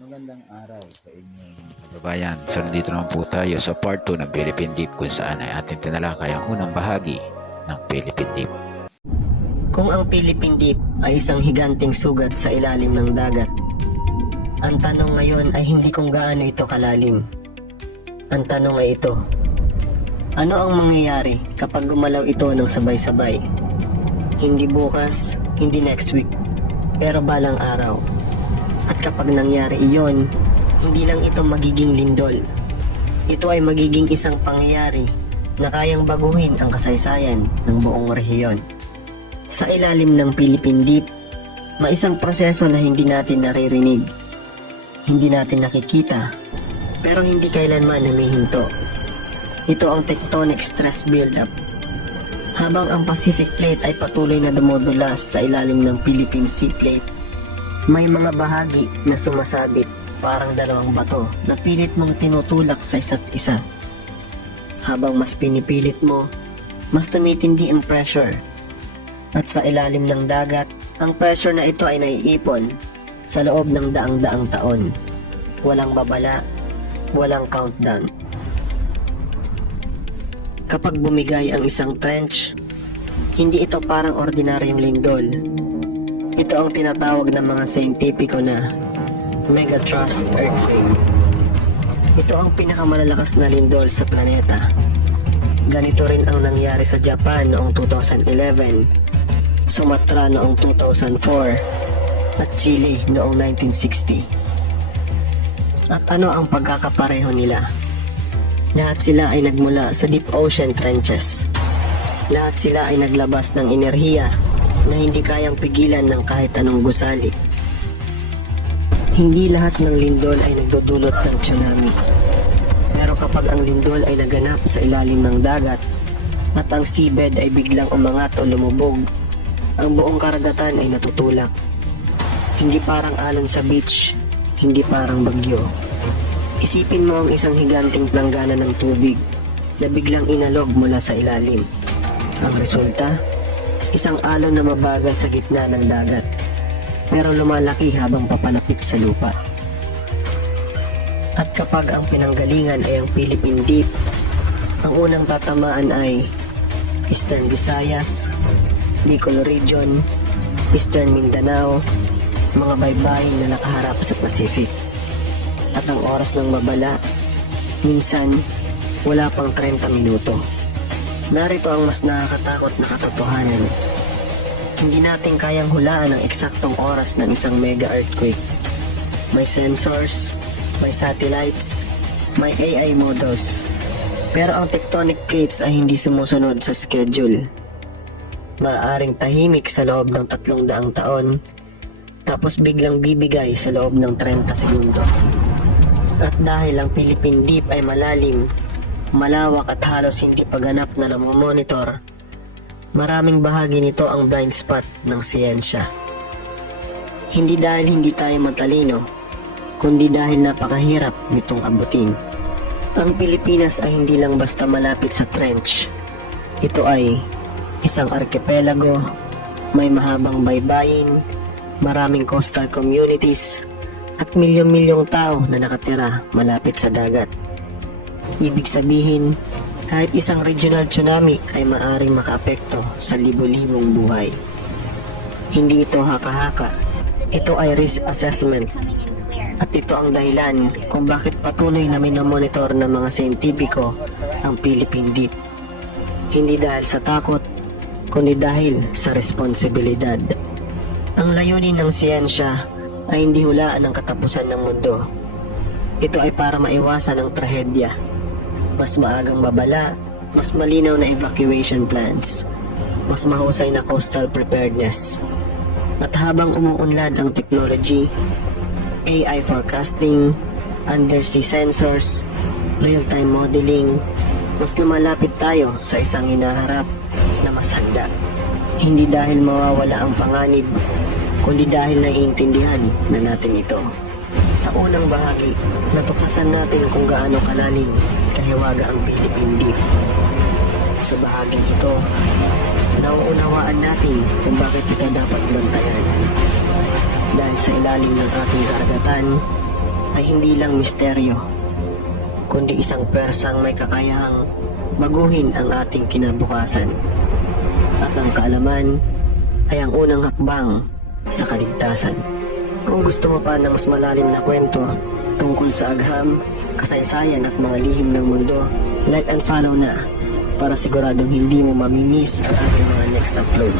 Magandang araw sa inyong kababayan. So nandito naman po tayo sa part 2 ng Philippine Deep kung saan ay ating tinalakay ang unang bahagi ng Philippine Deep. Kung ang Philippine Deep ay isang higanting sugat sa ilalim ng dagat, ang tanong ngayon ay hindi kung gaano ito kalalim. Ang tanong ay ito: ano ang mangyayari kapag gumalaw ito ng sabay-sabay? Hindi bukas, hindi next week, pero balang araw. At kapag nangyari iyon, hindi lang ito magiging lindol. Ito ay magiging isang pangyayari na kayang baguhin ang kasaysayan ng buong rehiyon. Sa ilalim ng Philippine Deep, may isang proseso na hindi natin naririnig, hindi natin nakikita, pero hindi kailanman humihinto. Ito ang tectonic stress buildup. Habang ang Pacific Plate ay patuloy na dumudulas sa ilalim ng Philippine Sea Plate, may mga bahagi na sumasabit parang dalawang bato na pilit mong tinutulak sa isa't isa. Habang mas pinipilit mo, mas tumitindi ang pressure. At sa ilalim ng dagat, ang pressure na ito ay naiipon sa loob ng daang-daang taon. Walang babala, walang countdown. Kapag bumigay ang isang trench, hindi ito parang ordinaryong lindol. Ito ang tinatawag ng mga siyentipiko na megathrust earthquake. Ito ang pinakamalalakas na lindol sa planeta. Ganito rin ang nangyari sa Japan noong 2011, Sumatra noong 2004, at Chile noong 1960. At ano ang pagkakapareho nila? Lahat sila ay nagmula sa deep ocean trenches. Lahat sila ay naglabas ng enerhiya na hindi kayang pigilan ng kahit anong gusali. Hindi lahat ng lindol ay nagdudulot ng tsunami. Pero kapag ang lindol ay naganap sa ilalim ng dagat at ang seabed ay biglang umangat o lumubog, ang buong karagatan ay natutulak. Hindi parang alon sa beach, hindi parang bagyo. Isipin mo ang isang higanting planggana ng tubig na biglang inalog mula sa ilalim. Ang resulta, isang alon na mabagal sa gitna ng dagat, pero lumalaki habang papalapit sa lupa. At kapag ang pinanggalingan ay ang Philippine Deep, ang unang tatamaan ay Eastern Visayas, Bicol Region, Eastern Mindanao, mga baybayin na nakaharap sa Pacific. At ang oras ng mabala, minsan wala pang 30 minuto. Narito ang mas nakakatakot na katotohanan. Hindi natin kayang hulaan ang eksaktong oras ng isang mega earthquake. May sensors, may satellites, may AI models. Pero ang tectonic plates ay hindi sumusunod sa schedule. Maaaring tahimik sa loob ng 300 taon, tapos biglang bibigay sa loob ng 30 segundo. At dahil ang Philippine Deep ay malalim, malawak at halos hindi paganap na namomonitor, maraming bahagi nito ang blind spot ng siyensya. Hindi dahil hindi tayo matalino, kundi dahil napakahirap nitong abutin. Ang Pilipinas ay hindi lang basta malapit sa trench. Ito ay isang arkipelago, may mahabang baybayin, maraming coastal communities, at milyon-milyong tao na nakatira malapit sa dagat. Ibig sabihin, kahit isang regional tsunami ay maaring makaapekto sa libo-libong buhay. Hindi ito haka-haka, ito ay risk assessment. At ito ang dahilan kung bakit patuloy na minomonitor ng mga siyentipiko ang Philippine Deep. Hindi dahil sa takot, kundi dahil sa responsibilidad. Ang layunin ng siyensya ay hindi hulaan ang katapusan ng mundo. Ito ay para maiwasan ang trahedya. Mas maagang babala, mas malinaw na evacuation plans, mas mahusay na coastal preparedness. At habang umuunlad ang technology, AI forecasting, undersea sensors, real-time modeling, mas lumalapit tayo sa isang hinaharap na mas handa. Hindi dahil mawawala ang panganib, kundi dahil naiintindihan na natin ito. Sa unang bahagi, natuklasan natin kung gaano kalalim kahiwaga ang Philippine Deep. Sa bahaging ito, nauunawaan natin kung bakit ito dapat bantayan. Dahil sa ilalim ng ating karagatan, ay hindi lang misteryo, kundi isang persang may kakayahang baguhin ang ating kinabukasan. At ang kaalaman ay ang unang hakbang sa kaligtasan. Kung gusto mo pa ng mas malalim na kwento tungkol sa agham, kasaysayan at mga lihim ng mundo, like and follow na para siguradong hindi mo mamimiss ang ating mga next upload.